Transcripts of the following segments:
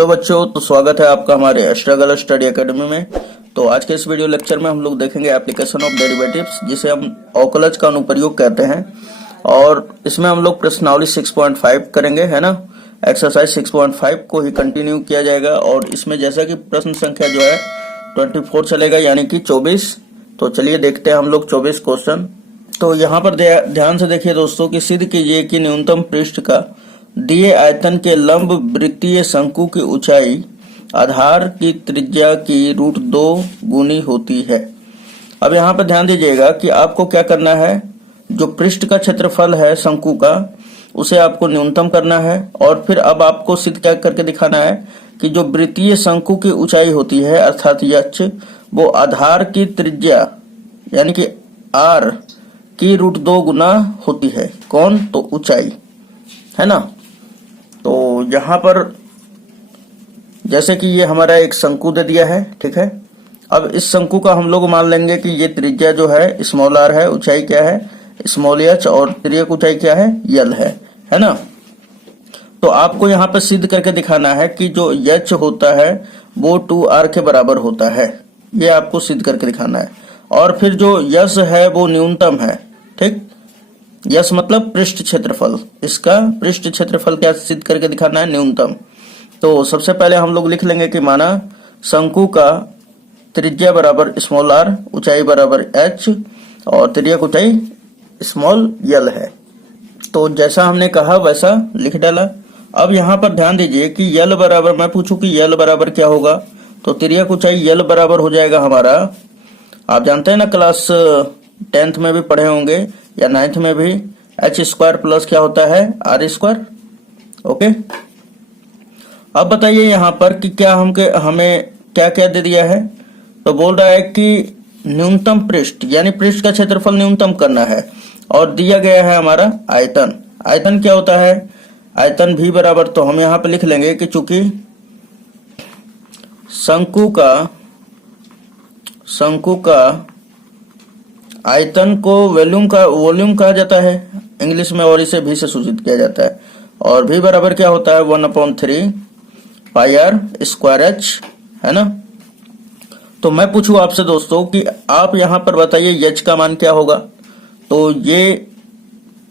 Hello बच्चों, तो स्वागत है आपका हमारे स्ट्रगल स्टडी एकेडमी में। तो आज के इस वीडियो लेक्चर में हम लोग देखेंगे एप्लीकेशन ऑफ डेरिवेटिव्स, जिसे हम अवकलज का अनुप्रयोग कहते हैं। और इसमें हम लोग प्रश्नावली 6.5 करेंगे, है ना। एक्सरसाइज 6.5 को ही कंटिन्यू किया जाएगा और इसमें जैसा कि प्रश्न संख्या जो है 24 चलेगा, यानी कि 24। तो चलिए देखते हैं हम लोग 24 क्वेश्चन। तो यहाँ पर ध्यान से देखिए दोस्तों कि सिद्ध कीजिए कि न्यूनतम पृष्ठ का दिए आयतन के लंब वृत्तीय शंकु की ऊंचाई आधार की त्रिज्या की √2 गुनी होती है। अब यहाँ पर ध्यान दीजिएगा कि आपको क्या करना है, जो पृष्ठ का क्षेत्रफल है शंकु का, उसे आपको न्यूनतम करना है। और फिर अब आपको सिद्ध क्या करके दिखाना है कि जो वृत्तीय शंकु की ऊंचाई होती है अर्थात यक्ष, वो आधार की त्रिज्या यानी कि r की √2 गुना होती है। कौन? तो ऊंचाई, है ना। तो यहाँ पर जैसे कि ये हमारा एक शंकु दे दिया है, ठीक है। अब इस शंकु का हम लोग मान लेंगे कि ये त्रिज्या जो है स्मॉल r है, ऊंचाई क्या है स्मॉल h, और तिर्यक ऊंचाई क्या है l है ना। तो आपको यहाँ पर सिद्ध करके दिखाना है कि जो h होता है वो 2r के बराबर होता है, ये आपको सिद्ध करके दिखाना है। और फिर जो यश है वो न्यूनतम है, ठीक। यश मतलब पृष्ठ क्षेत्रफल, इसका पृष्ठ क्षेत्रफल क्या सिद्ध करके दिखाना है? न्यूनतम। तो सबसे पहले हम लोग लिख लेंगे कि माना शंकु का त्रिज्या बराबर स्मॉल r, ऊंचाई बराबर h और तिर्यक ऊंचाई स्मॉल l है। तो जैसा हमने कहा वैसा लिख डाला। अब यहाँ पर ध्यान दीजिए कि l बराबर, मैं पूछूं कि l बराबर क्या होगा, तो तिर्यक ऊंचाई l बराबर हो जाएगा हमारा, आप जानते हैं ना, क्लास 10th में भी पढ़े होंगे या 9th में भी, h² प्लस क्या होता है r²। ओके, अब बताइए यहाँ पर कि क्या हमें क्या क्या दे दिया है। तो बोल रहा है कि न्यूनतम पृष्ठ यानी पृष्ठ का क्षेत्रफल न्यूनतम करना है, और दिया गया है हमारा आयतन। आयतन क्या होता है? आयतन भी बराबर, तो हम यहाँ पे लिख लेंगे कि चूंकि शंकु का आयतन को वॉल्यूम कहा जाता है इंग्लिश में, और इसे भी से सूचित किया जाता है। और भी बराबर क्या होता है 1/3 πr²h, है ना। तो मैं पूछूं आपसे दोस्तों कि आप यहाँ पर बताइए h का मान क्या होगा। तो ये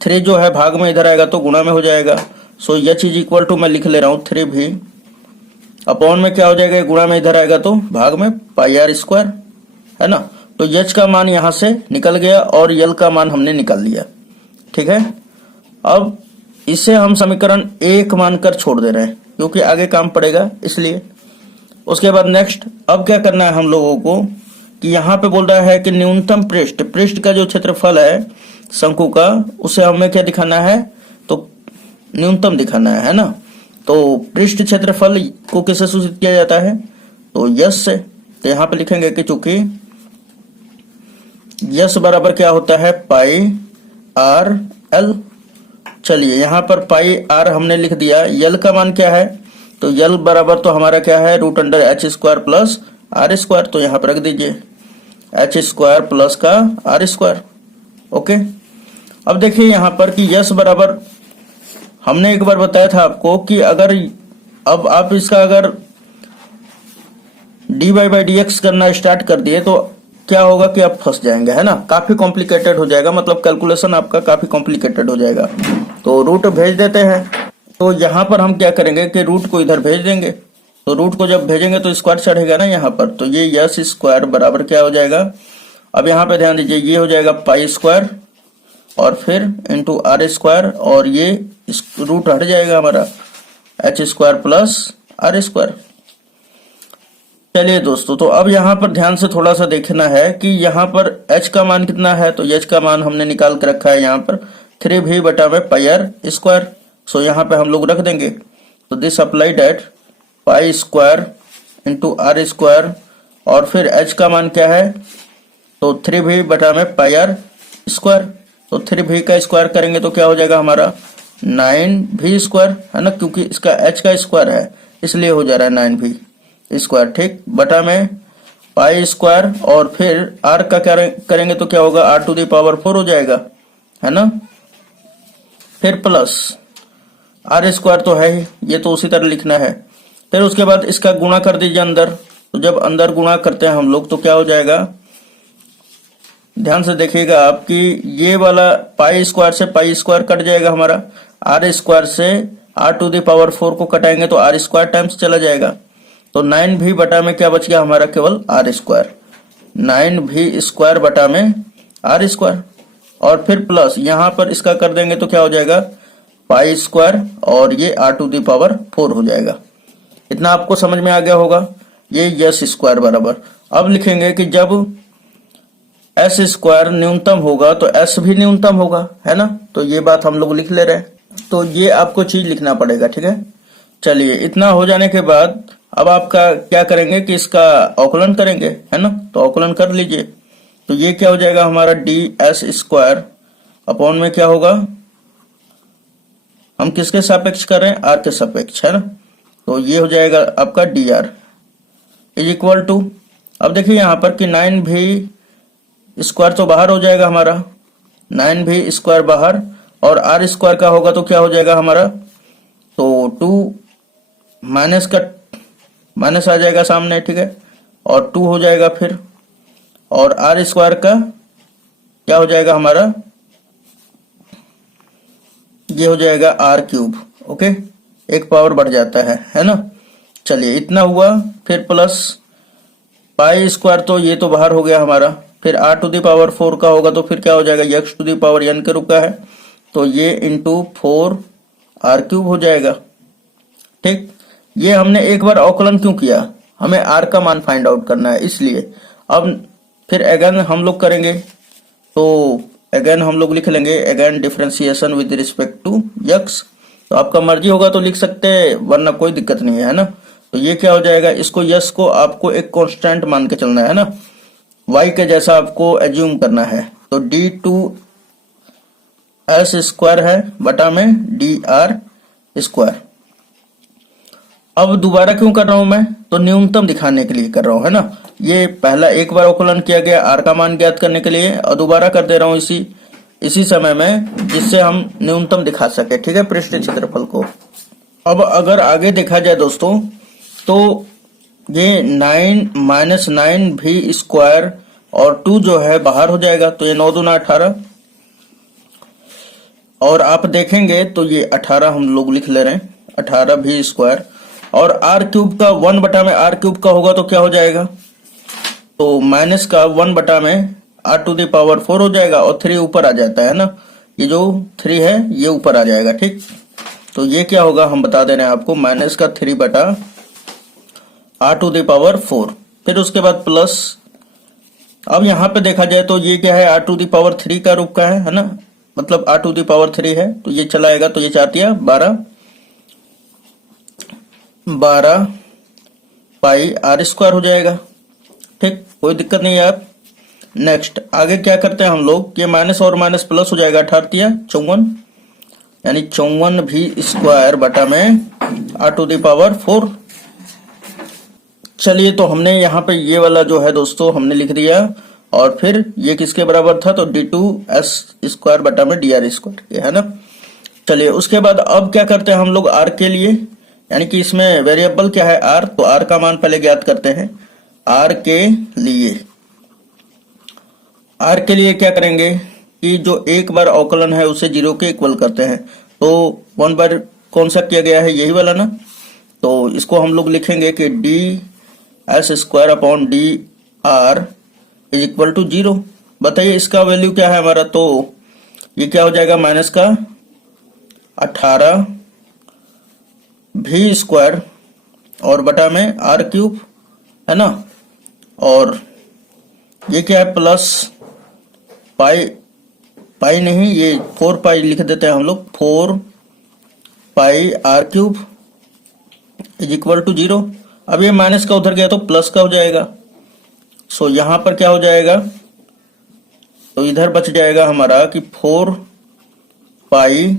3 जो है भाग में इधर आएगा तो गुणा में हो जाएगा। सो h = मैं लिख ले रहा हूँ 3v अपॉन में क्या हो जाएगा, गुणा में इधर आएगा तो भाग में πr², है ना। तो h का मान यहां से निकल गया और l का मान हमने निकाल लिया, ठीक है। अब इसे हम समीकरण 1 मानकर छोड़ दे रहे हैं क्योंकि आगे काम पड़ेगा इसलिए। उसके बाद नेक्स्ट, अब क्या करना है हम लोगों को कि यहाँ पे बोल रहा है कि न्यूनतम पृष्ठ का जो क्षेत्रफल है शंकु का, उसे हमें क्या दिखाना है, तो न्यूनतम दिखाना है ना। तो पृष्ठ क्षेत्रफल को किससे सूचित किया जाता है? तो यश से। तो यहाँ पे लिखेंगे कि चूंकि यश बराबर क्या होता है πr/l। चलिए यहाँ पर πr हमने लिख दिया, l का मान क्या है, तो l बराबर तो हमारा क्या है √h² प्लस r²। तो यहाँ पर रख दीजिए h² प्लस का r²। ओके, अब देखिए यहाँ पर कि यश बराबर, हमने एक बार बताया था आपको कि अगर अब आप इसका अगर dy/dx करना स्टार्ट कर दिए तो क्या होगा कि आप फंस जाएंगे, है ना। काफी कॉम्प्लिकेटेड हो जाएगा, मतलब कैलकुलेशन आपका काफी कॉम्प्लिकेटेड हो जाएगा। तो रूट भेज देते हैं। तो यहाँ पर हम क्या करेंगे कि रूट को इधर भेज देंगे। तो रूट को जब भेजेंगे तो स्क्वायर चढ़ेगा ना यहाँ पर, तो ये यश² बराबर क्या हो जाएगा। अब यहाँ पे ध्यान दीजिए, ये हो जाएगा π² और फिर इंटू r², और ये रूट हट जाएगा हमारा h² प्लस r²। चलिए दोस्तों, तो अब यहाँ पर ध्यान से थोड़ा सा देखना है कि यहाँ पर h का मान कितना है। तो h का मान हमने निकाल के रखा है यहाँ पर 3v/πr²। सो यहाँ पे हम लोग रख देंगे, तो this applied at π² into r², और फिर h का मान क्या है, तो 3v/πr²। तो 3v का स्क्वायर करेंगे तो क्या हो जाएगा हमारा 9v², है ना, क्योंकि इसका h का स्क्वायर है इसलिए हो जा रहा है 9v², ठीक, बटा में π², और फिर r का क्या करेंगे तो क्या होगा r⁴ हो जाएगा, है ना। फिर प्लस r² तो है ही, ये तो उसी तरह लिखना है। फिर उसके बाद इसका गुणा कर दीजिए अंदर। तो जब अंदर गुणा करते हैं हम लोग तो क्या हो जाएगा, ध्यान से देखिएगा आप कि ये वाला पाई स्क्वायर से पाई स्क्वायर कट जाएगा हमारा, आर स्क्वायर से आर टू द पावर 4 को कटाएंगे तो आर स्क्वायर टाइम्स चला जाएगा। तो 9v बटा में क्या बच गया हमारा, केवल आर स्क्वायर, 9v स्क्वायर बटा में आर स्क्वायर। और फिर प्लस यहां पर इसका कर देंगे तो क्या हो जाएगा, पाई स्क्वायर और ये आर टू द पावर 4 हो जाएगा। इतना आपको समझ में आ गया होगा। ये यस स्क्वायर बराबर, अब लिखेंगे कि जब एस स्क्वायर न्यूनतम होगा तो एस भी न्यूनतम होगा, है ना। तो ये बात हम लोग लिख ले रहे हैं, तो ये आपको चीज लिखना पड़ेगा, ठीक है। चलिए, इतना हो जाने के बाद अब आपका क्या करेंगे कि इसका अवकलन करेंगे, है ना। तो अवकलन कर लीजिए। तो ये क्या हो जाएगा हमारा, डी एस स्क्वायर अपॉन में क्या होगा, हम किसके सापेक्ष कर रहे हैं, आर के सापेक्ष, है ना। तो ये हो जाएगा आपका D R is equal to, अब देखिए यहां पर कि 9v स्क्वायर तो बाहर हो जाएगा हमारा, 9v स्क्वायर बाहर, और आर स्क्वायर का होगा तो क्या हो जाएगा हमारा, तो 2 माइनस का माइनस आ जाएगा सामने, ठीक है, और 2 हो जाएगा फिर, और आर स्क्वायर का क्या हो जाएगा हमारा, ये हो जाएगा आर क्यूब। ओके, एक पावर बढ़ जाता है ना। चलिए, इतना हुआ। फिर प्लस पाई स्क्वायर, तो ये तो बाहर हो गया हमारा, फिर आर टू दी पावर 4 का होगा तो फिर क्या हो जाएगा, x to the power n के रूप का है, तो ये इंटू 4 आर क्यूब हो जाएगा। ठीक, ये हमने एक बार अवकलन क्यों किया, हमें आर का मान फाइंड आउट करना है, इसलिए। अब फिर अगेन हम लोग करेंगे, तो अगेन हम लोग लिख लेंगे, again differentiation with respect to x. तो आपका मर्जी होगा तो लिख सकते हैं, वरना कोई दिक्कत नहीं है ना। तो ये क्या हो जाएगा, इसको यस को आपको एक कांस्टेंट मान के चलना है ना, y के जैसा आपको एज्यूम करना है। तो डी टू एस स्क्वायर है बटा में डी आर स्क्वायर। अब दोबारा क्यों कर रहा हूं मैं, तो न्यूनतम दिखाने के लिए कर रहा हूं, है ना। ये पहला एक बार अवकलन किया गया आर का मान ज्ञात करने के लिए, और दोबारा कर दे रहा हूं इसी समय में, जिससे हम न्यूनतम दिखा सके, ठीक है, पृष्ठीय क्षेत्रफल को। अब अगर आगे देखा जाए दोस्तों, तो ये 9 माइनस 9v स्क्वायर और 2 जो है बाहर हो जाएगा, तो ये 9 दूना 18, और आप देखेंगे तो ये 18 हम लोग लिख ले रहे हैं, 18v स्क्वायर, और आर क्यूब का 1 बटा में आर क्यूब का होगा तो क्या हो जाएगा, तो माइनस का 1 बटा में आर टू दी पावर 4 हो जाएगा, और 3 ऊपर आ जाता है ना, ये जो 3 है ये ऊपर आ जाएगा। ठीक, तो ये क्या होगा हम बता दे रहे हैं आपको, माइनस का 3 बटा आर टू दी पावर 4, फिर उसके बाद प्लस। अब यहां पे देखा जाए तो ये क्या है, आर टू दी पावर 3 का रूप का है ना, मतलब आर टू दी पावर 3 है, तो ये चलाएगा, तो ये चाहती 12 पाई आर स्क्वायर हो जाएगा। ठीक, कोई दिक्कत नहीं है। आप नेक्स्ट आगे क्या करते हैं हम लोग, ये माइनस और माइनस प्लस हो जाएगा, 18 54, यानी 54v स्क्वायर बटा में आर टू दी पावर 4। चलिए, तो हमने यहाँ पे ये वाला जो है दोस्तों हमने लिख दिया, और फिर ये किसके बराबर था, तो d2s स्क्वायर बटा में dr स्क्वायर, ये है ना। चलिए, उसके बाद अब क्या करते हैं हम लोग r के लिए, यानी कि इसमें वेरिएबल क्या है r, तो r का मान पहले ज्ञात करते हैं। r के लिए क्या करेंगे कि जो एक बार अवकलन है उसे 0 के इक्वल करते हैं, तो 1 बार कौन सा किया गया है, यही वाला ना। तो इसको हम लोग लिखेंगे कि D S square upon D R is equal to 0। बताइए इसका वैल्यू क्या है हमारा, तो ये क्या हो जाएगा, माइनस का 18 v स्क्वायर और बटा में आर क्यूब, है ना, और ये क्या है, प्लस पाई नहीं, ये 4 पाई लिख देते हैं हम लोग, 4 pi r cube is equal to 0। अब ये माइनस का उधर गया तो प्लस का हो जाएगा, सो यहां पर क्या हो जाएगा, तो इधर बच जाएगा हमारा कि 4 pi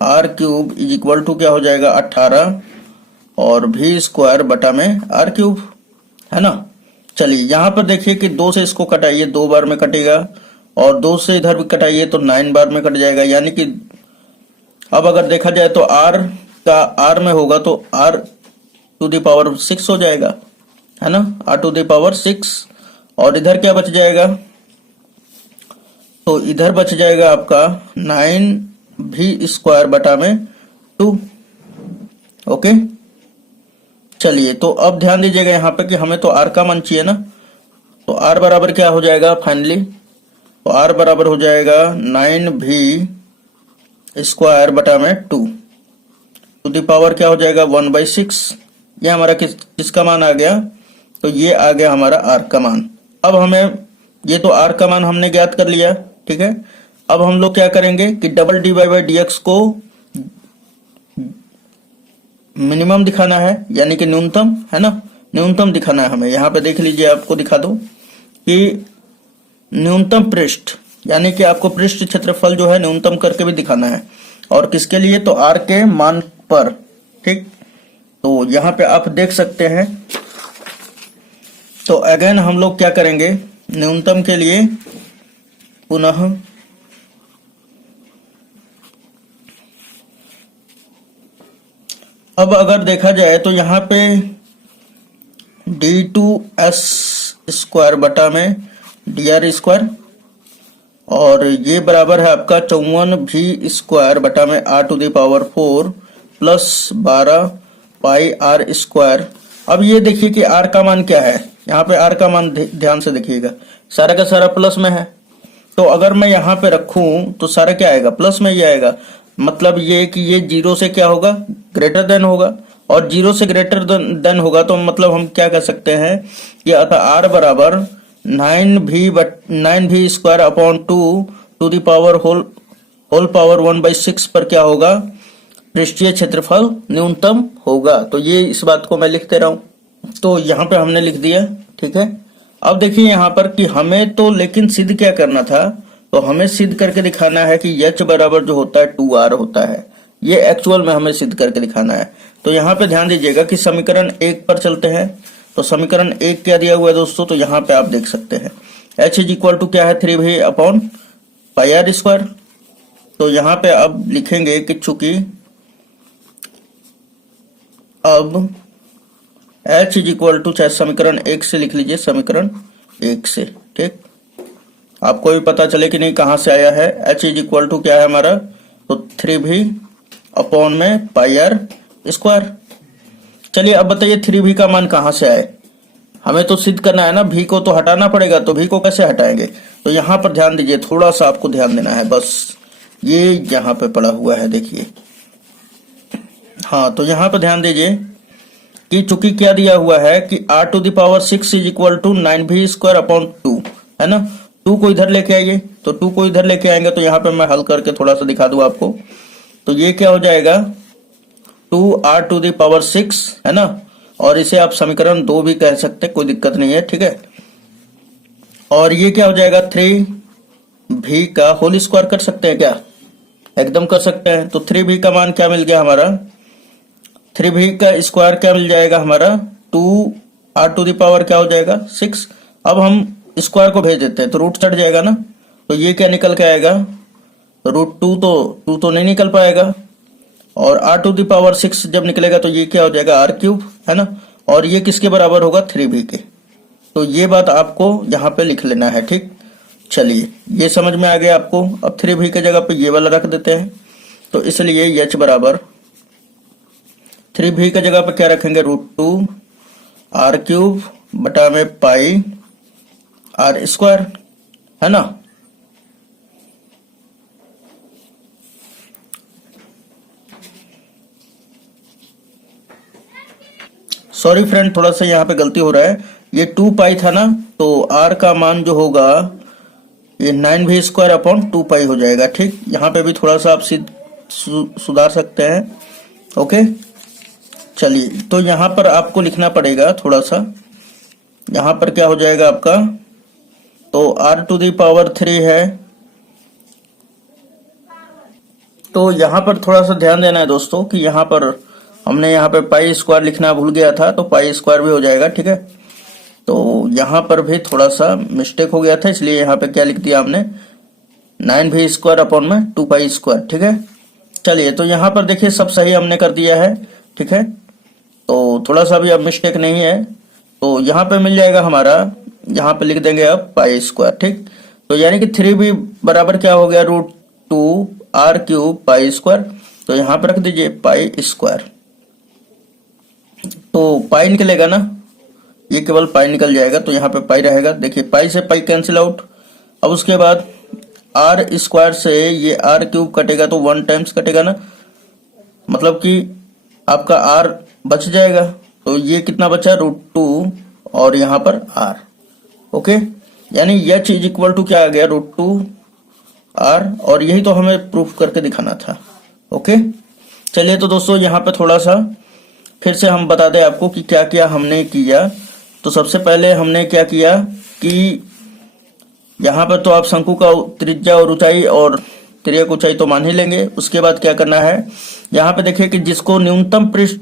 r cube is equal to क्या हो जाएगा, 18 और v स्क्वायर बटा में आर क्यूब, है ना। चलिए, यहां पर देखिए कि 2 से इसको कटाइए, 2 बार में कटेगा, और 2 से इधर भी कटाइए तो 9 बार में कट जाएगा, यानी कि अब अगर देखा जाए तो r का r में होगा तो r टू द पावर 6 हो जाएगा, है ना, r टू द पावर 6। और इधर क्या बच जाएगा, तो इधर बच जाएगा आपका 9v² बटा में 2। ओके, चलिए तो अब ध्यान दीजिएगा यहाँ पे कि हमें तो r का मान चाहिए ना, तो r बराबर क्या हो जाएगा फाइनली, तो r बराबर हो जाएगा 9v² बटा में 2 टू द पावर क्या हो जाएगा 1/6। ये हमारा किसका मान आ गया, तो ये आ गया हमारा r का मान। अब हमें ये तो r का मान हमने ज्ञात कर लिया, ठीक है। अब हम लोग क्या करेंगे कि डबल dy/dx को मिनिमम दिखाना है, यानी कि न्यूनतम, है ना, न्यूनतम दिखाना है हमें। यहाँ पे देख लीजिए, आपको दिखा दूं कि न्यूनतम पृष्ठ, यानी कि आपको पृष्ठ क्षेत्रफल जो है न्यूनतम करके भी दिखाना है, और किसके लिए, तो r के मान पर, ठीक। तो यहाँ पे आप देख सकते हैं, तो अगेन हम लोग क्या करेंगे, न्यूनतम के लिए पुनः अब अगर देखा जाए तो यहाँ पे d2s² बटा में dr², और ये बराबर है आपका 54v² बटा में r to the power 4 plus 12 pi r²। अब ये देखिए कि r का मान क्या है, यहाँ पे r का मान ध्यान से देखिएगा, सारा का सारा प्लस में है। तो अगर मैं यहाँ पे रखूं तो सारा क्या आएगा, प्लस में ही आएगा। मतलब ये कि ये 0 से क्या होगा, ग्रेटर देन होगा, और 0 से ग्रेटर देन होगा, तो मतलब हम क्या कर सकते हैं कि अतः r बराबर 9v² upon 2 to the power whole power 1/6 पर क्या होगा, पृष्ठीय क्षेत्रफल न्यूनतम होगा। तो ये इस बात को मैं लिख दे रहा हूं, तो यहाँ पे हमने लिख दिया, ठीक है। अब देखिए यहाँ पर कि हमें तो लेकिन सिद्ध क्या करना था, तो हमें सिद्ध करके दिखाना है कि h बराबर जो होता है 2r होता है, ये एक्चुअल में हमें सिद्ध करके दिखाना है। तो यहाँ पे ध्यान दीजिएगा कि समीकरण 1 पर चलते हैं। तो समीकरण 1 क्या दिया हुआ है दोस्तों, तो यहाँ पे आप देख सकते हैं h इज इक्वल टू क्या है 3v अपॉन पाई r²। तो यहाँ पे अब लिखेंगे कि चूंकि अब h इज इक्वल टू, चाहे समीकरण 1 से लिख लीजिए, समीकरण 1 से, ठीक, आपको भी पता चले कि नहीं कहां से आया है। h इज इक्वल टू क्या है हमारा, तो 3v अपॉन में पाई r²। चलिए अब बताइए 3v का मान कहां से आए, हमें तो सिद्ध करना है ना, v को तो हटाना पड़ेगा, तो v को कैसे हटाएंगे। तो यहां पर ध्यान दीजिए, थोड़ा सा आपको ध्यान देना है बस, ये यहां पे पड़ा हुआ है, देखिए, हाँ। तो यहां पर ध्यान दीजिए कि चूंकि क्या दिया हुआ है कि r to the power 6 is equal to 9v² upon 2, है ना। 2 को इधर लेके आइए, तो 2 को इधर लेके आएंगे, तो यहाँ पे मैं हल करके थोड़ा सा दिखा दूं आपको। तो ये क्या हो जाएगा 2r टू द पावर 6, है ना, और इसे आप समीकरण 2 भी कह सकते हैं, कोई दिक्कत नहीं है, ठीक है। और ये क्या हो जाएगा 3v का होल स्क्वायर कर सकते हैं क्या, एकदम कर सकते हैं। तो 3v का मान क्या मिल गया हमारा, 3v का स्क्वायर क्या मिल जाएगा हमारा, 2r टू द पावर क्या हो जाएगा 6। अब हम स्क्वायर को भेज देते हैं तो रूट चढ़ जाएगा ना, तो ये क्या निकल के आएगा, √2 तो नहीं निकल पाएगा, और r टू द पावर 6 जब निकलेगा तो ये क्या हो जाएगा r³, है ना, और ये किसके बराबर होगा 3v के। तो ये बात आपको यहाँ पे लिख लेना है, ठीक। चलिए ये समझ में आ गया आपको। अब 3v के जगह पे ये वाला रख देते हैं, तो इसलिए h बराबर 3v के जगह पे क्या रखेंगे, √2 r³ बटा में पाई r², है ना। सॉरी फ्रेंड, थोड़ा सा यहाँ पे गलती हो रहा है, ये 2 पाई था ना, तो r का मान जो होगा ये 9v² अपॉन 2 पाई हो जाएगा, ठीक। यहाँ पे भी थोड़ा सा आप सुधार सकते हैं, ओके। चलिए तो यहाँ पर आपको लिखना पड़ेगा थोड़ा सा, यहाँ पर क्या हो जाएगा आपका, तो r टू द पावर 3 है, तो यहाँ पर थोड़ा सा ध्यान देना है दोस्तों कि यहाँ पर हमने यहाँ पे पाई² लिखना भूल गया था, तो पाई² भी हो जाएगा, ठीक है। तो यहाँ पर भी थोड़ा सा मिस्टेक हो गया था, इसलिए यहाँ पे क्या लिख दिया हमने 9v² अपॉन में 2π², ठीक है। चलिए तो यहाँ पर देखिए सब सही हमने कर दिया है, ठीक है। तो थोड़ा सा भी अब मिस्टेक नहीं है। तो यहाँ पे मिल जाएगा हमारा, यहाँ पे लिख देंगे अब पाई स्क्वायर। ठीक, तो यानी कि 3b बराबर क्या हो गया, √2r³ पाई स्क्वायर। तो यहाँ पे रख दीजिए पाई स्क्वायर। तो पाई निकलेगा ना, ये केवल पाई निकल जाएगा, तो यहाँ पे पाई रहेगा। देखिए पाई से पाई कैंसिल आउट। अब उसके बाद आर स्क्वायर से ये r³ कटेगा तो 1 टाइम्स कटेगा ना, मतलब कि आपका r बच जाएगा। तो ये कितना बचा, √2 और यहाँ पर r। ओके, यानी h इज इक्वल टू क्या आ गया, √2r, और यही तो हमें प्रूफ करके दिखाना था। ओके, चलिए तो दोस्तों यहाँ पे थोड़ा सा फिर से हम बता दें आपको कि क्या क्या हमने किया। तो सबसे पहले हमने क्या किया कि यहाँ पर तो आप शंकु का त्रिज्या और ऊंचाई और तिर्यक ऊंचाई तो मान ही लेंगे। उसके बाद क्या करना है, यहाँ पे देखिए कि जिसको न्यूनतम पृष्ठ,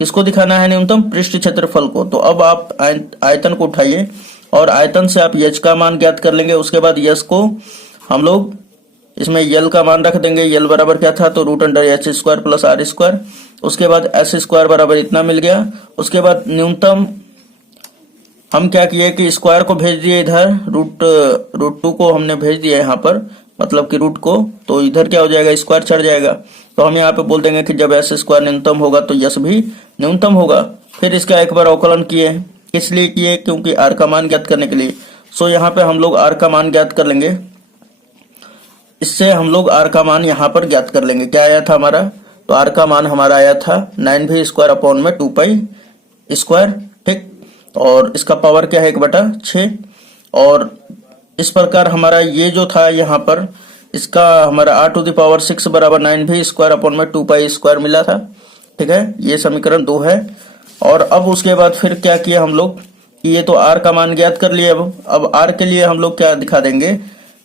किसको दिखाना है, न्यूनतम पृष्ठ क्षेत्रफल को। तो अब आप आयतन को उठाइए और आयतन से आप यच का मान ज्ञात कर लेंगे। उसके बाद यच को हम लोग इसमें यल का मान रख देंगे। यल बराबर क्या था, तो √h² प्लस r²। उसके बाद s² बराबर इतना मिल गया। उसके बाद न्यूनतम हम क्या किए कि स्क्वायर को भेज दिए इधर, √2 को हमने भेज दिया यहाँ पर, मतलब कि रूट को, तो इधर क्या हो जाएगा, स्क्वायर चढ़ जाएगा। तो हम यहाँ पे बोल देंगे कि जब s² न्यूनतम होगा तो यस भी न्यूनतम होगा। फिर इसका एक बार अवकलन किए, किस लिए किए, क्योंकि r का मान ज्ञात करने के लिए। सो यहाँ पे हम लोग r का मान ज्ञात कर लेंगे। इससे हम लोग r का मान यहाँ पर ज्ञात कर लेंगे। क्या आया था हमारा, तो r का मान हमारा आया था 9v² ठीक, और इसका पावर क्या है, 1/6। और इस प्रकार हमारा ये जो था यहाँ पर, इसका हमारा r⁶ बराबर 9v²/2π² मिला था। ठीक है, ये समीकरण 2 है। और अब उसके बाद फिर क्या किया हम लोग कि ये तो r का मान ज्ञात कर लिए। अब r के लिए हम लोग क्या दिखा देंगे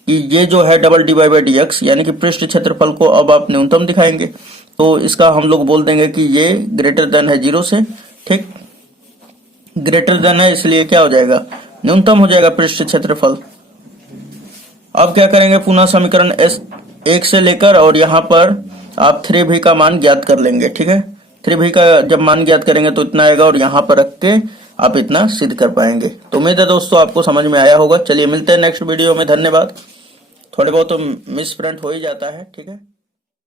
कि ये जो है ∂d/dx यानी कि पृष्ठ क्षेत्रफल को अब आप न्यूनतम दिखाएंगे। तो इसका हम लोग बोल देंगे कि ये ग्रेटर देन है 0 से। ठीक, ग्रेटर देन है इसलिए क्या हो जाएगा, न्यूनतम हो जाएगा पृष्ठ क्षेत्रफल। अब क्या करेंगे, पुनः समीकरण S1 से लेकर और यहाँ पर आप 3v का मान ज्ञात कर लेंगे। ठीक है, 3v का जब मान ज्ञात करेंगे तो इतना आएगा और यहाँ पर रख के आप इतना सिद्ध कर पाएंगे। तो उम्मीद है दोस्तों आपको समझ में आया होगा। चलिए मिलते हैं नेक्स्ट वीडियो में, धन्यवाद। थोड़े बहुत तो मिस प्रिंट हो ही जाता है। ठीक है।